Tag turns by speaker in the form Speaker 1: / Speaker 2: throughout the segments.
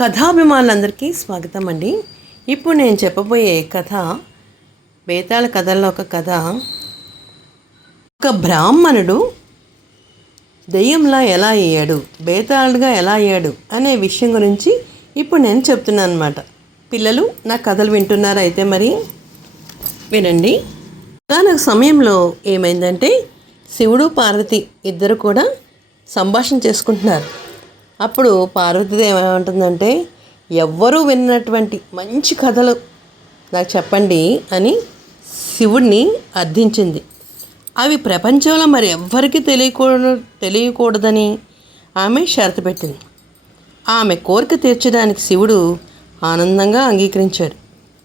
Speaker 1: కథాభిమానులందరికీ స్వాగతం అండి ఇప్పుడు నేను చెప్పబోయే కథ బేతాళ కథల్లో ఒక కథ. ఒక బ్రాహ్మణుడు దెయ్యంలా ఎలా అయ్యాడు బేతాళుడుగా ఎలా అయ్యాడు అనే విషయం గురించి ఇప్పుడు నేను చెప్తున్నాను అనమాట పిల్లలు నా కథలు వింటున్నారా అయితే మరి? వినండి. నాకు సమయంలో ఏమైందంటే శివుడు పార్వతి ఇద్దరు కూడా సంభాషణ చేసుకుంటున్నారు. అప్పుడు పార్వతీదేవి ఏమంటుందంటే ఎవ్వరూ విన్నటువంటి మంచి కథలు నాకు చెప్పండి అని శివుడిని అర్థించింది. అవి ప్రపంచంలో మరి ఎవ్వరికీ తెలియకూడదు తెలియకూడదని ఆమె షరతు పెట్టింది. ఆమె కోరిక తీర్చడానికి శివుడు ఆనందంగా అంగీకరించాడు.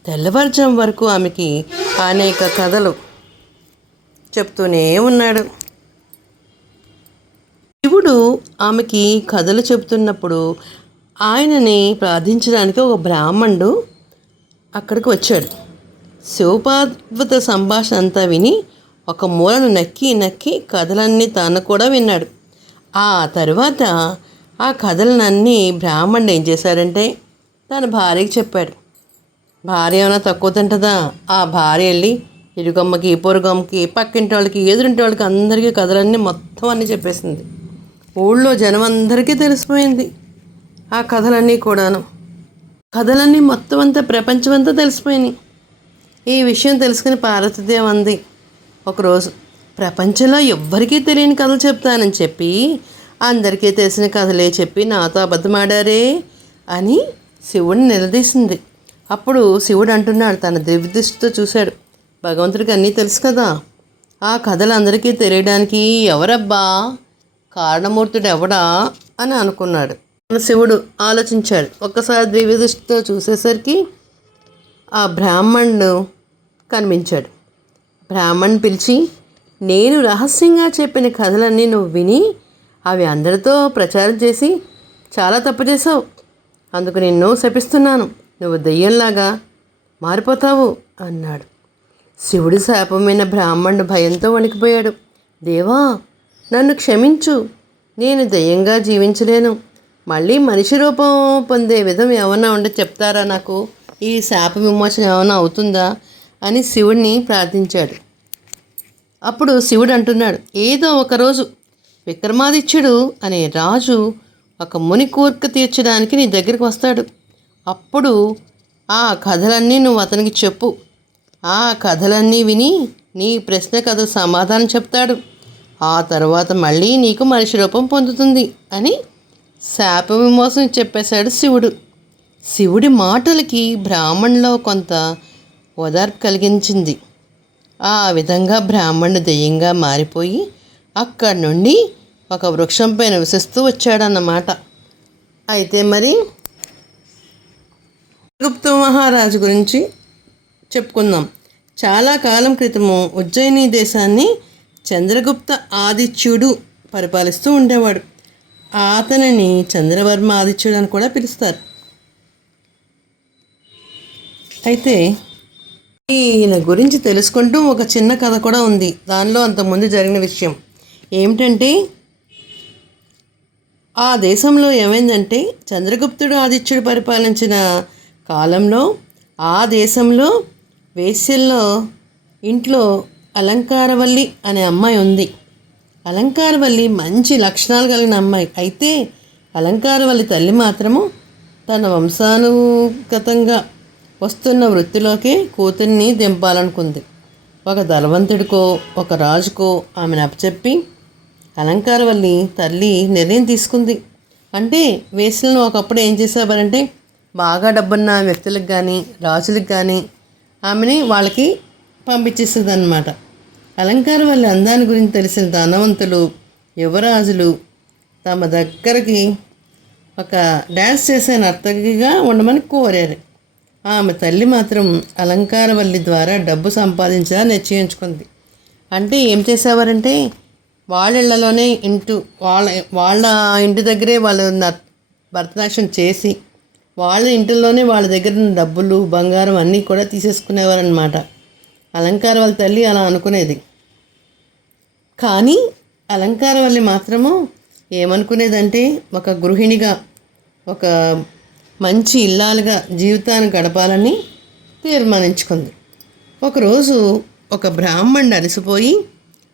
Speaker 1: తెల్లవారుజాం వరకు ఆమెకి అనేక కథలు చెప్తూనే ఉన్నాడు. శివుడు ఆమెకి కథలు చెబుతున్నప్పుడు ఆయనని ప్రార్థించడానికి ఒక బ్రాహ్మణుడు అక్కడికి వచ్చాడు. శివపార్వత సంభాషణ అంతా విని ఒక మూలను నక్కి నక్కి కథలన్నీ తాను కూడా విన్నాడు. ఆ తరువాత ఆ కథలనన్నీ బ్రాహ్మణుడు ఏం చేశాడంటే తన భార్యకి చెప్పాడు. భార్య ఏమైనా తక్కువ తింటుందా? ఆ భార్య వెళ్ళి ఇరుగమ్మకి పొరుగమ్మకి పక్కింటి వాళ్ళకి ఎదురింటి వాళ్ళకి అందరికీ కథలన్నీ మొత్తం అన్నీ చెప్పేసింది. ఊళ్ళో జనం అందరికీ తెలిసిపోయింది. ఆ కథలన్నీ కూడాను. కథలన్నీ మొత్తం అంతా ప్రపంచం అంతా తెలిసిపోయినాయి. ఈ విషయం తెలుసుకుని పార్వతీదేవి అంది ఒకరోజు ప్రపంచంలో ఎవ్వరికీ తెలియని కథలు చెప్తానని చెప్పి అందరికీ తెలిసిన కథలే చెప్పి నాతో అబద్ధమాడారే అని శివుడిని నిలదీసింది. అప్పుడు శివుడు అంటున్నాడు తన దివ్యదృష్టితో చూశాడు భగవంతుడికి అన్నీ తెలుసు కదా. ఆ కథలు అందరికీ తెలియడానికి ఎవరబ్బా? కారణమూర్తుడు ఎవడా అని అనుకున్నాడు. శివుడు ఆలోచించాడు. ఒక్కసారి దివ్యదృష్టితో చూసేసరికి ఆ బ్రాహ్మణుడు కనిపించాడు. బ్రాహ్మణ్ పిలిచి నేను రహస్యంగా చెప్పిన కథలన్నీ నువ్వు విని అవి అందరితో ప్రచారం చేసి చాలా తప్పు చేసావు అందుకు నిన్ను శపిస్తున్నాను. నువ్వు దెయ్యంలాగా మారిపోతావు అన్నాడు. శివుడి శాపమైన బ్రాహ్మణుడు భయంతో వణికిపోయాడు. దేవా నన్ను క్షమించు. నేను దయ్యంగా జీవించలేను. మళ్ళీ మనిషి రూపం పొందే విధం ఏమన్నా ఉంటే చెప్తారా నాకు? ఈ శాప విమోచన ఏమైనా అవుతుందా? అని శివుడిని ప్రార్థించాడు. అప్పుడు శివుడు అంటున్నాడు ఏదో ఒకరోజు విక్రమాదిత్యుడు అనే రాజు ఒక ముని కోరిక తీర్చడానికి నీ దగ్గరికి వస్తాడు. అప్పుడు ఆ కథలన్నీ నువ్వు అతనికి చెప్పు. ఆ కథలన్నీ విని నీ ప్రశ్న కథ సమాధానం చెప్తాడు. ఆ తర్వాత మళ్ళీ నీకు మనిషి రూపం పొందుతుంది అని శాప విమోచన చెప్పేశాడు శివుడు. శివుడి మాటలకి బ్రాహ్మణులో కొంత ఓదార్పు కలిగించింది. ఆ విధంగా బ్రాహ్మణుడు దెయ్యంగా మారిపోయి అక్కడి నుండి ఒక వృక్షంపై నివసిస్తూ వచ్చాడన్నమాట. అయితే మరి గుప్త మహారాజు గురించి చెప్పుకుందాం. చాలా కాలం క్రితము ఉజ్జయిని దేశాన్ని చంద్రగుప్త ఆదిత్యుడు పరిపాలిస్తూ ఉండేవాడు. అతనిని చంద్రవర్మ ఆదిత్యుడు అని కూడా పిలుస్తారు. అయితే ఈయన గురించి తెలుసుకుంటూ ఒక చిన్న కథ కూడా ఉంది. దానిలో అంతకుముందు జరిగిన విషయం. ఏమిటంటే ఆ దేశంలో ఏమైందంటే చంద్రగుప్తుడు ఆదిత్యుడు పరిపాలించిన కాలంలో ఆ దేశంలో వేశ్యల్లో ఇంట్లో అలంకారవల్లి అనే అమ్మాయి ఉంది. అలంకారవల్లి మంచి లక్షణాలు కలిగిన అమ్మాయి. అయితే అలంకారవల్లి తల్లి మాత్రము తన వంశానుగతంగా వస్తున్న వృత్తిలోకే కూతుర్ని దింపాలనుకుంది. ఒక ధనవంతుడికో ఒక రాజుకో ఆమెను అప్పచెప్పి అలంకారవల్లి తల్లి నిర్ణయం తీసుకుంది. అంటే వేసులను ఒకప్పుడు ఏం చేసేవారంటే బాగా డబ్బున్న వ్యక్తులకు కానీ రాజులకు కానీ ఆమెని వాళ్ళకి పంపించేస్తుంది అనమాట అలంకార వల్ల అందాన్ని గురించి తెలిసిన ధనవంతులు యువరాజులు తమ దగ్గరికి ఒక డ్యాన్స్ చేసే నర్తకిగా ఉండమని కోరారు. ఆమె తల్లి మాత్రం అలంకారవల్లి ద్వారా డబ్బు సంపాదించాలని నిశ్చయించుకుంది. అంటే ఏం చేసేవారంటే వాళ్ళ ఇళ్ళలోనే ఇంటూ వాళ్ళ వాళ్ళ ఇంటి దగ్గరే వాళ్ళు నర్ భరతనాట్యం చేసి వాళ్ళ ఇంటిలోనే వాళ్ళ దగ్గర ఉన్న డబ్బులు బంగారం అన్నీ కూడా తీసేసుకునేవారనమాట అలంకార వాళ్ళ తల్లి అలా అనుకునేది. కానీ అలంకార వల్లి మాత్రము ఏమనుకునేదంటే ఒక గృహిణిగా ఒక మంచి ఇల్లాలుగా జీవితాన్ని గడపాలని తీర్మానించుకుంది. ఒకరోజు ఒక బ్రాహ్మణుడు అలసిపోయి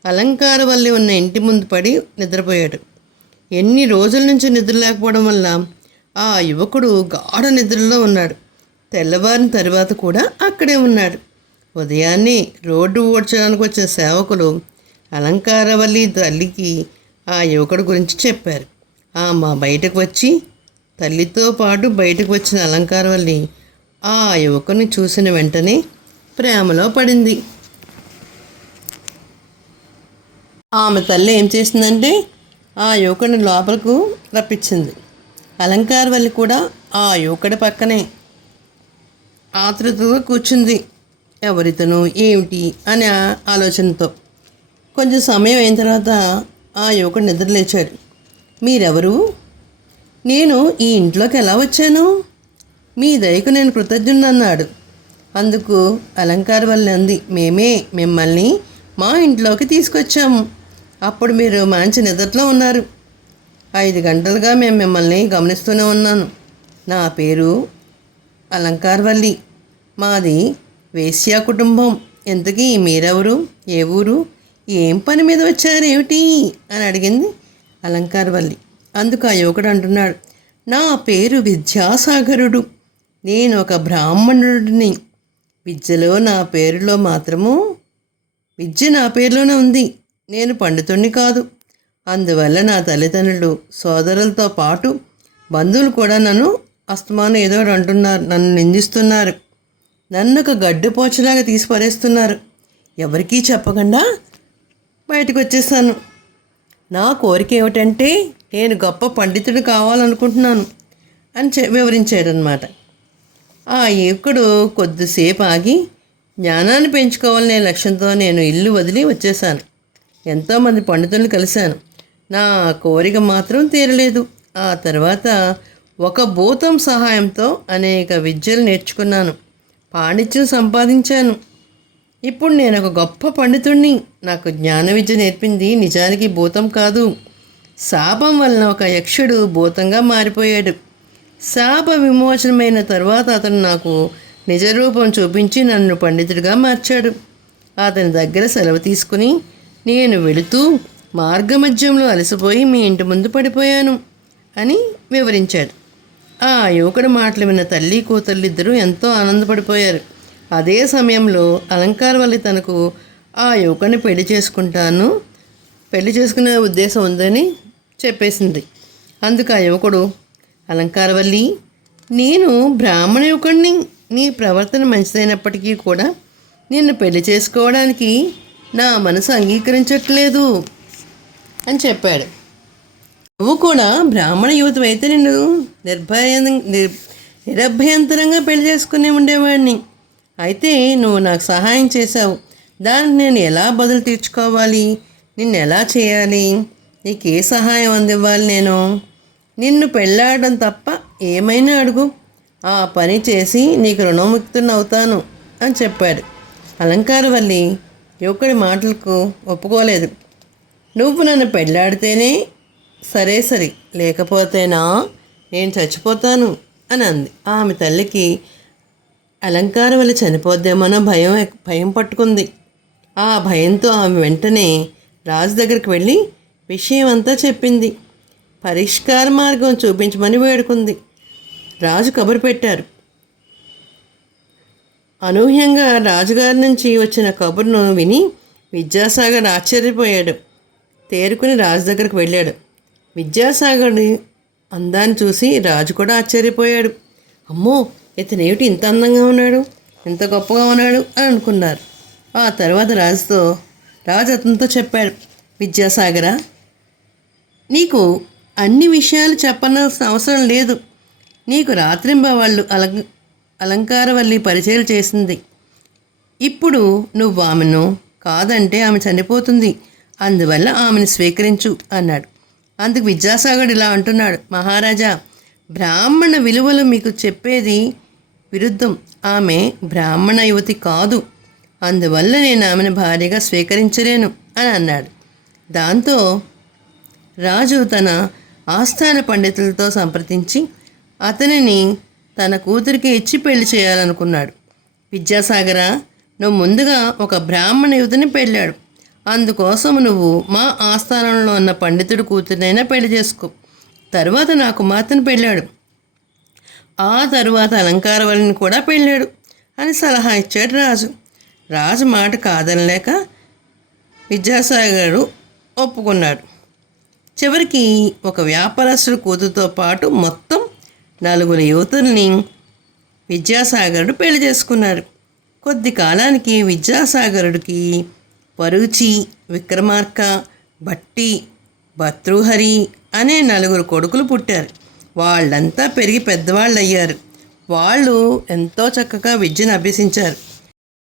Speaker 1: అలంకార వల్లి ఉన్న ఇంటి ముందు పడి నిద్రపోయాడు. ఎన్ని రోజుల నుంచి నిద్ర లేకపోవడం వల్ల ఆ యువకుడు గాఢ నిద్రలో ఉన్నాడు. తెల్లవారిన తర్వాత కూడా అక్కడే ఉన్నాడు. ఉదయాన్నే రోడ్డు ఓడ్చడానికి వచ్చిన సేవకులు అలంకారవల్లి తల్లికి ఆ యువకుడు గురించి చెప్పారు. ఆమె బయటకు వచ్చి తల్లితో పాటు బయటకు వచ్చిన అలంకారవల్లి ఆ యువకుని చూసిన వెంటనే ప్రేమలో పడింది. ఆమె తల్లి ఏం చేసిందంటే ఆ యువకుడిని లోపలకు రప్పించింది. అలంకారవల్లి కూడా ఆ యువకుడి పక్కనే ఆతృతతో కూర్చుంది. ఎవరితను ఏమిటి అనే ఆలోచనతో. కొంచెం సమయం అయిన తర్వాత ఆ యువకుడు నిద్రలేచారు మీరెవరు? నేను ఈ ఇంట్లోకి ఎలా వచ్చాను? మీ దయకు నేను కృతజ్ఞుడు అన్నాడు అందుకు అలంకార వల్ల అంది మేమే మిమ్మల్ని మా ఇంట్లోకి తీసుకొచ్చాము అప్పుడు మీరు మంచి నిద్రలో ఉన్నారు. ఐదు గంటలుగా మేము మిమ్మల్ని గమనిస్తూనే ఉన్నాను. నా పేరు అలంకార్వల్లి మాది వేశ్యా కుటుంబం. ఇంతకీ మీరెవరు? ఏ ఊరు? ఏం పని మీద వచ్చారేమిటి? అని అడిగింది అలంకారవల్లి. అందుకు ఆ యువకుడు అంటున్నాడు నా పేరు విద్యాసాగరుడు. నేను ఒక బ్రాహ్మణుడిని. విద్యలో నా పేరులో మాత్రము విద్య నా పేరులోనే ఉంది. నేను పండితుణ్ణి కాదు. అందువల్ల నా తల్లిదండ్రులు సోదరులతో పాటు బంధువులు కూడా నన్ను అస్తమానం ఏదో ఒకటి అంటున్నారు నన్ను నిందిస్తున్నారు. నన్ను ఒక గడ్డిపోచలాగా తీసి పడేస్తున్నారు ఎవరికీ చెప్పకుండా బయటకు వచ్చేసాను నా కోరిక ఏమిటంటే నేను గొప్ప పండితుడు కావాలనుకుంటున్నాను అని చె వివరించాడనమాట ఆ యువకుడు కొద్దిసేపు ఆగి జ్ఞానాన్ని పెంచుకోవాలనే లక్ష్యంతో నేను ఇల్లు వదిలి వచ్చేసాను ఎంతోమంది పండితులను కలిశాను. నా కోరిక మాత్రం తీరలేదు. ఆ తర్వాత ఒక భూతం సహాయంతో అనేక విద్యలు నేర్చుకున్నాను. పాండిత్యం సంపాదించాను. ఇప్పుడు నేను ఒక గొప్ప పండితుణ్ణి. నాకు జ్ఞాన విద్య నేర్పింది నిజానికి భూతం కాదు. శాపం వలన ఒక యక్షుడు భూతంగా మారిపోయాడు. శాప విమోచనమైన తర్వాత అతను నాకు నిజరూపం చూపించి నన్ను పండితుడిగా మార్చాడు. అతని దగ్గర సెలవు తీసుకుని నేను వెళుతూ మార్గమధ్యంలో అలసిపోయి మీ ఇంటి ముందు పడిపోయాను అని వివరించాడు. ఆ యువకుడి మాటలు విన్న తల్లి కూతుళ్ళిద్దరూ ఎంతో ఆనందపడిపోయారు. అదే సమయంలో అలంకారవల్లి తనకు ఆ యువకుని పెళ్ళి చేసుకుంటాను పెళ్ళి చేసుకునే ఉద్దేశం ఉందని చెప్పేసింది. అందుకు ఆ యువకుడు అలంకారవల్లి నేను బ్రాహ్మణ యువకుడిని నీ ప్రవర్తన మంచిదైనప్పటికీ కూడా నిన్ను పెళ్ళి చేసుకోవడానికి నా మనసు అంగీకరించట్లేదు అని చెప్పాడు. నువ్వు కూడా బ్రాహ్మణ యువత అయితే నిన్ను నిర్భయ నిర్- నిరభ్యంతరంగా పెళ్ళి చేసుకుని ఉండేవాడిని. అయితే నువ్వు నాకు సహాయం చేశావు. దానికి నేను ఎలా బదులు తీర్చుకోవాలి? నిన్ను ఎలా చేయాలి? నీకు ఏ సహాయం అందివ్వాలి నేను? నిన్ను పెళ్ళాడడం తప్ప ఏమైనా అడుగు. ఆ పని చేసి నీకు రుణముక్తుని అవుతాను అని చెప్పాడు. అలంకారవల్లి యువకుడి మాటలకు ఒప్పుకోలేదు. నువ్వు నన్ను పెళ్ళాడితేనే సరే సరే. లేకపోతేనా? నేను చచ్చిపోతాను అని అంది. ఆమె తల్లికి అలంకారం వల్ల చనిపోద్దేమోనో భయం భయం పట్టుకుంది. ఆ భయంతో ఆమె వెంటనే రాజు దగ్గరికి వెళ్ళి విషయం అంతా చెప్పింది. పరిష్కార మార్గం చూపించమని వేడుకుంది. రాజు కబురు పెట్టారు. అనూహ్యంగా రాజుగారి నుంచి వచ్చిన కబురును విని విద్యాసాగర్ ఆశ్చర్యపోయాడు. తేరుకుని రాజు దగ్గరకు వెళ్ళాడు. విద్యాసాగర్ని అందాన్ని చూసి రాజు కూడా ఆశ్చర్యపోయాడు. అమ్మో ఇతనేమిటి ఇంత అందంగా ఉన్నాడు? ఇంత గొప్పగా ఉన్నాడు అని అనుకున్నారు. ఆ తర్వాత రాజుతో రాజు అతనితో చెప్పాడు విద్యాసాగర నీకు అన్ని విషయాలు చెప్పనవలసిన అవసరం లేదు. నీకు రాత్రింబ వాళ్ళు అలం అలంకారవల్లి పరిచయం చేసింది. ఇప్పుడు నువ్వు ఆమెను కాదంటే ఆమె చనిపోతుంది. అందువల్ల ఆమెను స్వీకరించు అన్నాడు. అందుకు విద్యాసాగర్ ఇలా అంటున్నాడు. మహారాజా బ్రాహ్మణ విలువలు మీకు చెప్పేది విరుద్ధం. ఆమె బ్రాహ్మణ యువతి కాదు. అందువల్ల నేను ఆమెను భార్యగా స్వీకరించలేను అని అన్నాడు. దాంతో రాజు తన ఆస్థాన పండితులతో సంప్రదించి అతనిని తన కూతురికి ఇచ్చి పెళ్ళి చేయాలనుకున్నాడు. విద్యాసాగర నువ్వు ముందుగా ఒక బ్రాహ్మణ యువతిని పెళ్ళాడు అందుకోసం నువ్వు మా ఆస్థానంలో ఉన్న పండితుడు కూతురినైనా పెళ్ళి చేసుకో. తరువాత నా కుమార్తెను పెళ్ళాడు. ఆ తరువాత అలంకారవల్లిని కూడా పెళ్ళాడు అని సలహా ఇచ్చాడు రాజు. రాజు మాట కాదనలేక విద్యాసాగరుడు ఒప్పుకున్నాడు చివరికి ఒక వ్యాపారస్తుడు కూతురుతో పాటు మొత్తం నలుగురు యువతుల్ని విద్యాసాగరుడు పెళ్ళి చేసుకున్నారు. కొద్ది కాలానికి విద్యాసాగరుడికి పరుచి విక్రమార్క భట్టి భర్తృహరి అనే నలుగురు కొడుకులు పుట్టారు. వాళ్ళంతా పెరిగి పెద్దవాళ్ళు అయ్యారు వాళ్ళు ఎంతో చక్కగా విద్యను అభ్యసించారు.